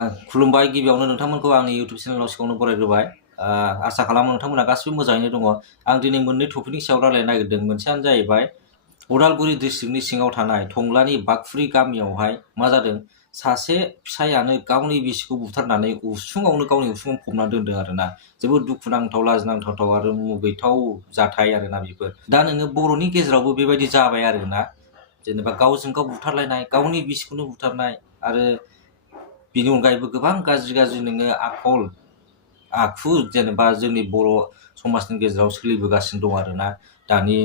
खुलुमबाय गिबियावनो नोंथांमोनखौ आंनि इउटुब चेनेलाव सिगाङावनो बरायग्रोबाय। आसा खालामो नोंथांमोना गासिबो मोजाङैनो दङ। आं दिनै मोननै टपिकनि सायाव रायलायनो नागिरदों। मोनसेयानो जाहैबाय उदालगुरि डिस्ट्रिक्टनि सिङाव थानाय टंलानि बागफुरि गामियावहाय मा जादों, सासे फिसायानो गावनि बिसिखौ बुथारनानै उसुङावनो गावनि उसुङाव फबना दोनदों आरोना। जोबोद दुखुनांथाव, लाजिनांथाव आरो मुगैथाव जाथाय आरोना बेफोर। दा नोङो बर'नि गेजेरावबो बेबायदि जाबाय आरोना। जेनेबा गावजों गाव बुथारलायनाय, गावनि बिसिखौनो बुथारनाय आरो बिनि अनगायैबो गोबां गाज्रि नोङो आखु जेनेबा जोंनि बर' समाजनि गेजेराव सोलिबोगासिनो दं आरोना दानि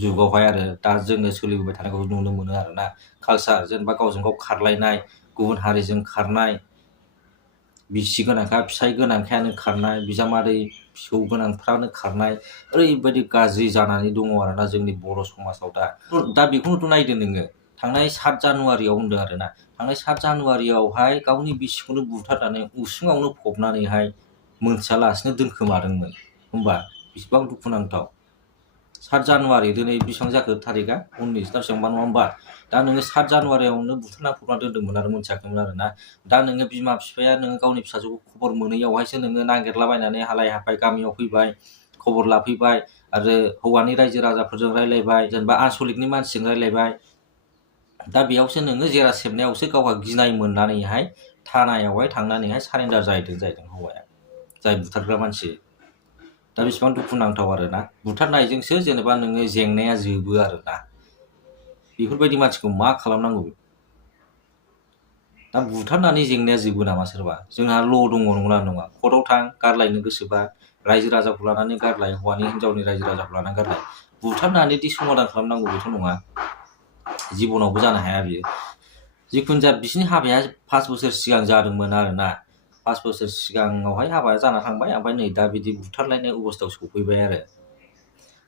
जुगावहाय। आरो दा जोङो सोलिबोबाय थानायखौ नुनो मोनो आरोना। कालसार जेनेबा गावजों गाव खारलायनाय, गुबुन हारिजों खारनाय, बिसि गोनांखा फिसाय गोनांखायानो खारनाय, बिजामादै फिसौ गोनांफ्रानो खारनाय, ओरैबायदि गाज्रि जानानै दङ आरोना जोंनि बर' समाजाव। दा बेखौनोथ' नायदो नोङो, थांनाय 7 जानुवारियाव होनदों आरोना। थांनाय 7 जानुवारियावहाय गावनि बिसिखौनो बुथारनानै उसुङावनो फबनानैहाय मोनथियालासिनो दोनखोमादोंमोन। होमबा बेसेबां दुखुनांथाव। 7 जानुवारि दिनै बेसेबां जाखो थारिकआ 19 ना बेसेबांबा, नङा होमबा? दा नोङो 7 जानुवारियावनो बुथारना फबना दोनदोंमोन आरो मोनथियाखैमोन आरोना। दा नोङो बिमा बिफाया नोङो गावनि फिसाजोखौ खबर मोनैयावहायसो नोङो नागिरलाबायनानै हालाय हाफाय गामियाव फैबाय, खबर लाफैबाय आरो हौवानि रायजो राजाफोरजों रायलायबाय, जेनेबा आनसलिकनि मानसिजों रायलायबाय। दा बेयावसो नोङो जेरा सेबनायावसो गावहा गिनाय मोननानैहाय थानायावहाय थांनानैहाय सारेन्डार जाहैदों हौवाया, जाय बुथारग्रा मानसि। दा बेसेबां दुखुनांथाव आरोना। बुथारनायजोंसो जेनेबा नोङो जेंनाया जोबो आरोना। बेफोरबायदि मानसिखौ मा खालामनांगौ? दा बुथारनानै जेंनाया जोबो नामा सोरबा? जोंहा ल' दङ, नंगौना नङा? कर्टआव थां, गारलायनो गोसोबा रायजो राजाखौ लानानै गारलाय, हौवानि हिनजावनि रायजो राजाखौ लानानै गारलाय। बुथारनानै दि समाधान खालामनांगौ बेथ' नङा, जिबनावबो जानो हाया बियो। जिखुनु जाया बिसिनि हाबाया 5 बोसोर सिगां जादोंमोन आरोना। 5 बोसोर सिगाङावहाय हाबाया जाना थांबाय, ओमफ्राय नै दा बिदि बुथारलायनाय अबस्थायाव सफैबाय आरो।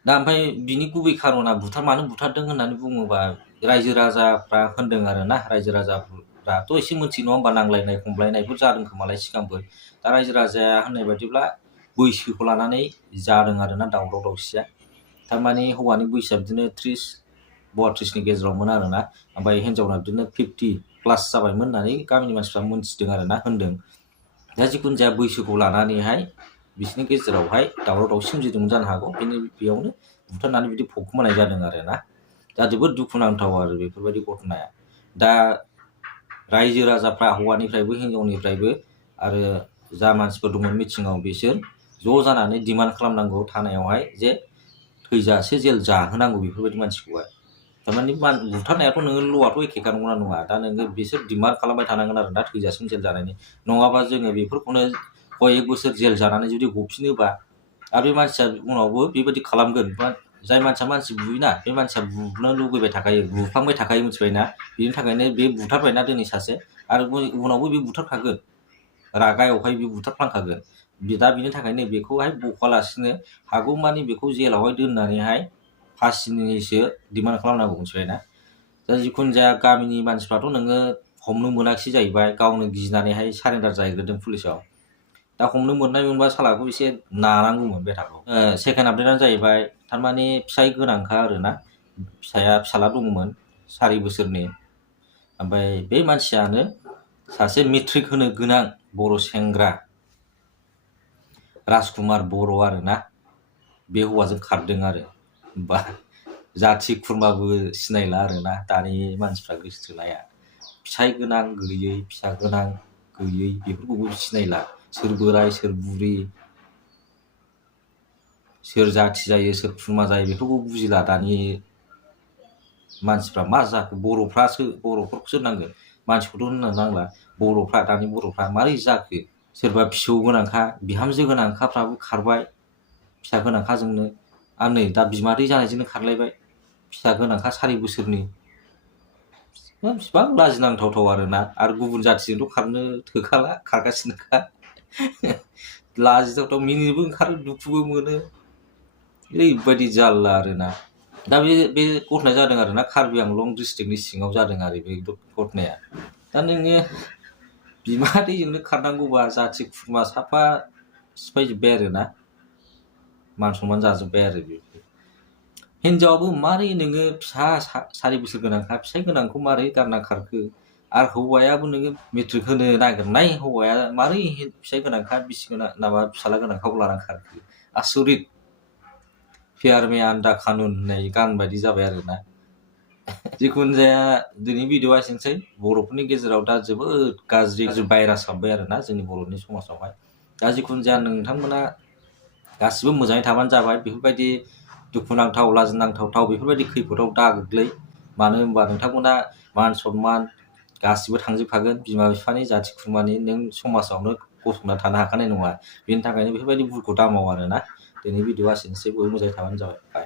दा ओमफ्राय बिनि गुबै खारना मानो बुथारदों होननानै बुङोबा, रायजो राजाफ्रा होनदों आरोना। रायजो राजाफ्राथ' एसे मोनथियो, नङा होमबा? नांलायनाय खमलायनायफोर जादों खोमालाय सिगांफोर। दा रायजो राजाया होननाय बायदिब्ला बैसोखौ लानानै जादों आरोना दावराव दावसिया। थारमाने हौवानि बैसोआ बिदिनो 30-32नि गेजेरावमोन आरोना। ओमफ्राय हिनजावना बिदिनो 50+ जाबायमोन होननानै गामिनि मानसिफ्रा मोनथिदों आरोना, होनदों। दा जिखुनु जाया बैसोखौ लानानैहाय बिसोरनि गेजेरावहाय दावराव दावसि सोमजिदोंमोन जानो हागौ। बेयावनो बुथारनानै बिदि फबखोमानाय जादों आरोना। दा जोबोद दुखुनांथाव आरो बेफोरबायदि घटनाया। दा रायजो राजाफ्रा हौवानिफ्रायबो हिनजावनिफ्रायबो आरो जा मानसिफोर दंमोन मिटिङाव, बिसोर ज' जानानै डिमान्ड खालामनांगौ थानायावहाय जे थैजासे जेल जाहोनांगौ बेफोरबायदि मानसिखौहाय। थारमाने बुथारनायाथ' नोङो ल'आथ' एखेखा, नंगौना नङा? दा नोङो बिसोर डिमान्ड खालामबाय थानांगोन आरोना थैजासिम जेल जानायनि। नङाबा जोङो बेफोरखौनो कयेक बोसोर जेल जानानै जुदि गफिनोबा आरो बे मानसिया उनावबो बेबायदि खालामगोन। जाय मानसिया मानसि बुयोना, बे मानसिया बुनो लुबैबाय थाखायो, बुफ्लांबाय थाखायो, मिथिबायना? बिनि थाखायनो बे बुथारबायना दिनै सासे, आरो उनावबो बे बुथारखागोन, रागायावहाय बे बुथारफ्लांखागोन। दा बिनि थाखायनो बेखौहाय बखालासिनो हागौमानि बेखौ जेलावहाय दोननानैहाय फासिनिसो डिमान्ड खालामनांगौ, मिथिबायना? दा जिखुनु जाया गामिनि मानसिफ्राथ' नोङो हमनो मोनाखिसै जाहैबाय, गावनो गिनानैहाय सारेन्डार जाहैग्रोदों पुलिसाव। दा हमनो मोननाय मोनबा सालाखौ एसे नानांगौमोन बेटाखौ। सेकेन्ड आपडेटआनो जाहैबाय, थारमाने फिसाय गोनांखा आरोना। फिसाला दंमोन 4 बोसोरनि। ओमफ्राय बे मानसियानो सासे मेट्रिक होनो गोनां बर' सेंग्रा, राजकुमार बर' आरोना। बे हौवाजों खारदों आरो। बा जाथि खुरमाबो सिनायला आरोना दानि मानसिफ्रा, गोसो थोलाया। फिसाय गोनां गैयै, फिसा गोनां गैयै, बेफोरखौबो सिनायला। सोर बोराय, सोर बुरि, सोर जाथि जायो, सोर खुरमा जायो, बेफोरखौ बुजिला दानि मानसिफ्रा। मा जाखो? बर'फोरखौसो होननांगोन, मानसिखौथ' होननो नांला। दानि बर'फ्रा मारै जाखो? सोरबा फिसौ गोनांखा, बिहामजो गोनांखाफ्राबो खारबाय फिसा गोनांखाजोंनो। आरो नै दा बिमादै जानायजोंनो खारलायबाय, फिसा गोनांखा 4 बोसोरनि। बिसिबां लाजिनांथावथाव आरोना। आरो गुबुन जाथिजोंथ' खारनो थोखाला, खारगासिनोखा। लाजिथावथाव, मिनिनोबो ओंखारो, दुखुबो मोनो। ओरैबायदि जारला आरोना। दा बे घटनाया जादों आरोना कार्बि आंलं डिस्ट्रिक्टनि सिङाव जादों आरो बे घटनाया। दा नोङो बिमादैजोंनो खारनांगौबा जाथि खुरमा साफा सिफायजोब्बाय आरोना, मान सनमान जाजोब्बाय आरो बेफोर। हिनजावाबो मारै नोङो फिसा 4 बोसोर गोनांखा, फिसाय गोनांखौ मारै गारना खारखो? आरो हौवायाबो नोङो मेट्रिक होनो नागिरनाय हौवाया मारै फिसाइ गोनांखा बिसि गोनां माबा फिसाला गोनांखाखौ लानानै खारखो आसरित प्यार में आन्धा कानुन होननाय गान बायदि जाबाय आरोना जिखुनु जाया दिनै भिडिअ'आ एसेनोसै बर'फोरनि गेजेराव दा जोबोद गाज्रि भाइरास हाबबाय आरोना जोंनि बर'नि समाजावहाय दा जिखुनु जाया नोंथांमोना गासिबो मोजाङै थाबानो जाबाय बेफोरबायदि दुखुनांथाव लाजिनांथाव बेफोरबायदि खैफोदाव दा गोग्लै मानो होनबा नोंथांमोना मान सनमान गासिबो थांजोबखागोन बिमा बिफानि जाथि खुरमानि नों समाजावनो गसंना थानो हाखानाय नङा बेनि थाखायनो बेफोरबायदि भुलखौ दा माव आरोना दिनै भिडिअ'आ एसेनोसै बयबो मोजाङै थाबानो जाबाय बाय